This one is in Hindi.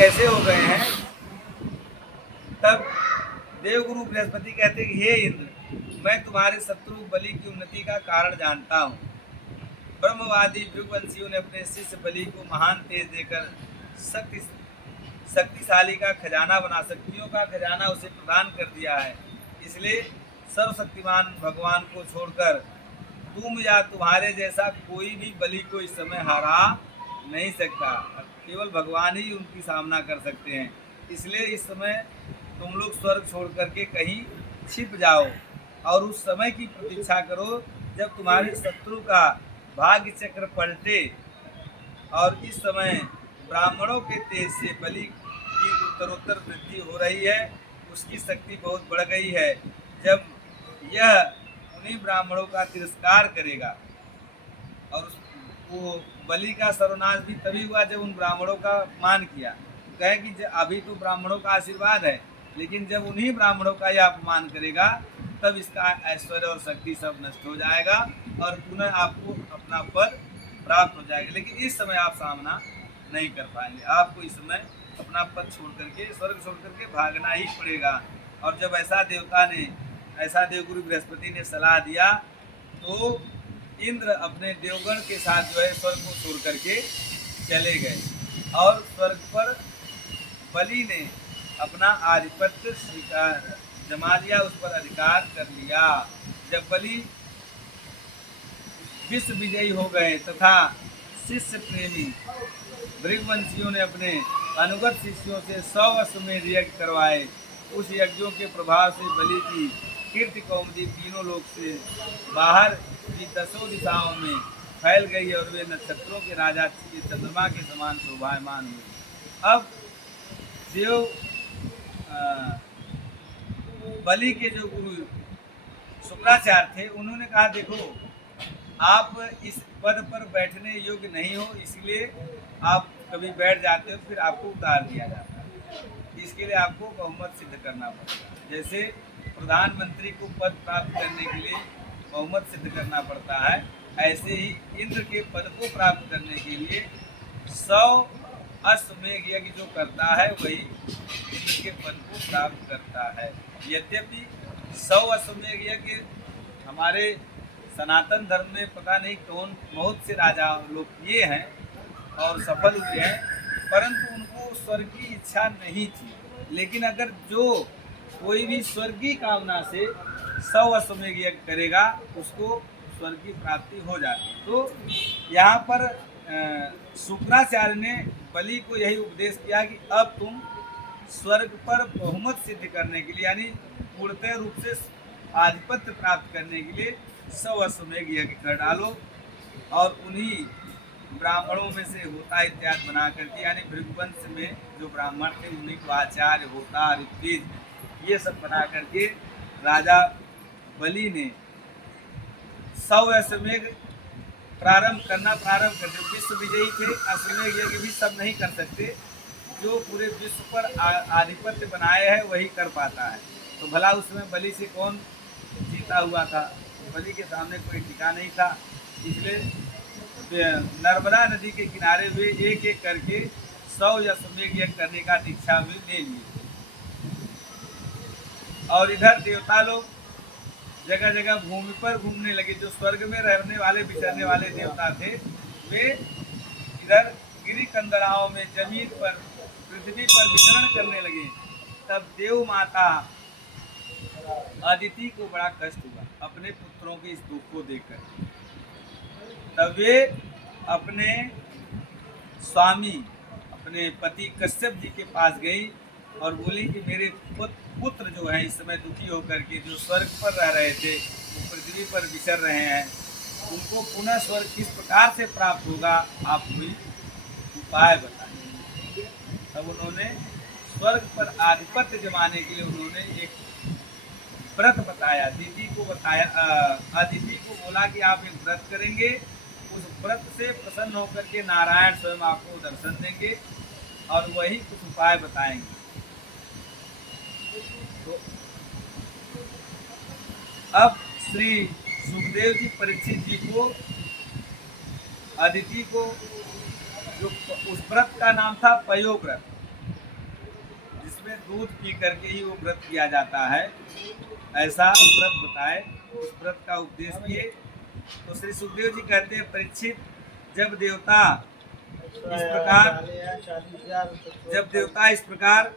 कैसे हो गए हैं। तब देवगुरु बृहस्पति कहते कि हे इंद्र, मैं तुम्हारे शत्रु बलि की उन्नति का कारण जानता हूँ। ब्रह्मवादी भृगुवंशियों ने अपने शिष्य बलि को महान तेज देकर शक्तिशाली का खजाना बना, शक्तियों का खजाना उसे प्रदान कर दिया है। इसलिए सर्वशक्तिमान भगवान को छोड़कर तुम या तुम्हारे जैसा कोई भी बलि को इस समय हरा नहीं सकता। केवल भगवान ही उनकी सामना कर सकते हैं। इसलिए इस समय तुम लोग स्वर्ग छोड़ करके कहीं छिप जाओ और उस समय की प्रतीक्षा करो जब तुम्हारे शत्रु का भाग्य चक्र पलटे। और इस समय ब्राह्मणों के तेज से बलि की उत्तरोत्तर वृद्धि हो रही है, उसकी शक्ति बहुत बढ़ गई है। जब यह उन्हीं ब्राह्मणों का तिरस्कार करेगा, और वो बलि का सर्वनाश भी तभी हुआ जब उन ब्राह्मणों का अपमान किया। कहे कि अभी तो ब्राह्मणों का आशीर्वाद है, लेकिन जब उन्हीं ब्राह्मणों का यह अपमान करेगा तब इसका ऐश्वर्य और शक्ति सब नष्ट हो जाएगा और पुनः आपको अपना पद प्राप्त हो जाएगा। लेकिन इस समय आप सामना नहीं कर पाएंगे। आपको इस समय अपना पद छोड़ करके, स्वर्ग छोड़ करके भागना ही पड़ेगा। और जब ऐसा देवगुरु बृहस्पति ने सलाह दिया तो इंद्र अपने देवगण के साथ जो है स्वर्ग को छोड़ करके चले गए। और स्वर्ग पर बलि ने अपना आधिपत्य स्वीकार जमा लिया, उस पर अधिकार कर लिया। जब बलि विश्व विजयी हो गए तथा शिष्य प्रेमी भृगुवंशियों ने अपने अनुगत शिष्यों से 100 अश्वमेध यज्ञ करवाए। उस यज्ञों के प्रभाव से बलि की कीर्ति कौमुदी तीनों लोक से बाहर की 10 दिशाओं में फैल गई और वे नक्षत्रों के राजा चंद्रमा के समान शोभायमान हुए। अब देव बलि के जो गुरु शुक्राचार्य थे, उन्होंने कहा देखो, आप इस पद पर बैठने योग्य नहीं हो, इसलिए आप कभी बैठ जाते हो फिर आपको उतार दिया जाता है। इसके लिए आपको बहुमत सिद्ध करना पड़ेगा। जैसे प्रधानमंत्री को पद प्राप्त करने के लिए बहुमत सिद्ध करना पड़ता है, ऐसे ही इंद्र के पद को प्राप्त करने के लिए 100 अश्वमेध यज्ञ जो करता है वही इंद्र के पद को प्राप्त करता है। यद्यपि 100 अश्वमेध यज्ञ हमारे सनातन धर्म में पता नहीं कौन बहुत से राजा लोग किए हैं और सफल हुए हैं, परंतु उनको स्वर्ग की इच्छा नहीं थी। लेकिन अगर जो कोई भी स्वर्गीय कामना से 100 अश्वमेध यज्ञ करेगा उसको स्वर्ग की प्राप्ति हो जाती है। तो यहाँ पर शुक्राचार्य ने बलि को यही उपदेश किया कि अब तुम स्वर्ग पर बहुमत सिद्ध करने के लिए, यानी पूर्णतः रूप से आधिपत्य प्राप्त करने के लिए 100 अश्वमेध यज्ञ कर डालो और उन्हीं ब्राह्मणों में से होता इत्यादि बना करके, यानी भृगुवंश में जो ब्राह्मण थे उन्हीं को आचार्य, होता, ऋत्विज ये सब बना करके राजा बलि ने 100 अश्वमेध प्रारंभ करते। विश्व विजयी थे, अश्वमेध यज्ञ भी सब नहीं कर सकते। जो पूरे विश्व पर आधिपत्य बनाए है वही कर पाता है। तो भला उसमें बलि से कौन जीता हुआ था? बलि के सामने कोई टिका नहीं था। इसलिए नर्मदा नदी के किनारे वे एक एक करके 100 अश्वमेध यज्ञ करने का दीक्षा भी ले लिए। और इधर देवता लोग जगह जगह भूमि पर घूमने लगे। जो स्वर्ग में रहने वाले विचरने वाले देवता थे वे इधर गिरी कंदराओं में जमीन पर, पृथ्वी पर विचरण करने लगे। तब देव माता अदिति को बड़ा कष्ट हुआ अपने पुत्रों के इस दुख को देखकर। तब वे अपने स्वामी, अपने पति कश्यप जी के पास गई और बोली कि मेरे पुत्र जो हैं इस समय दुखी होकर के, जो स्वर्ग पर रह रहे थे वो पृथ्वी पर विचर रहे हैं, उनको पुनः स्वर्ग किस प्रकार से प्राप्त होगा, आप कोई उपाय बताइए। तब उन्होंने स्वर्ग पर आधिपत्य जमाने के लिए उन्होंने एक व्रत बताया, अदिति को बोला कि आप एक व्रत करेंगे, उस व्रत से प्रसन्न होकर के नारायण स्वयं आपको दर्शन देंगे और वही कुछ उपाय बताएंगे। तो अब श्री सुखदेव जी परीक्षित जी को, अदिति को, जो उस व्रत का नाम था पयो व्रत, उसमें दूध पी करके ही वो व्रत किया जाता है, ऐसा व्रत बताए। उस व्रत का उपदेश किए। तो श्री सुखदेव जी कहते हैं, परीक्षित, जब देवता इस प्रकार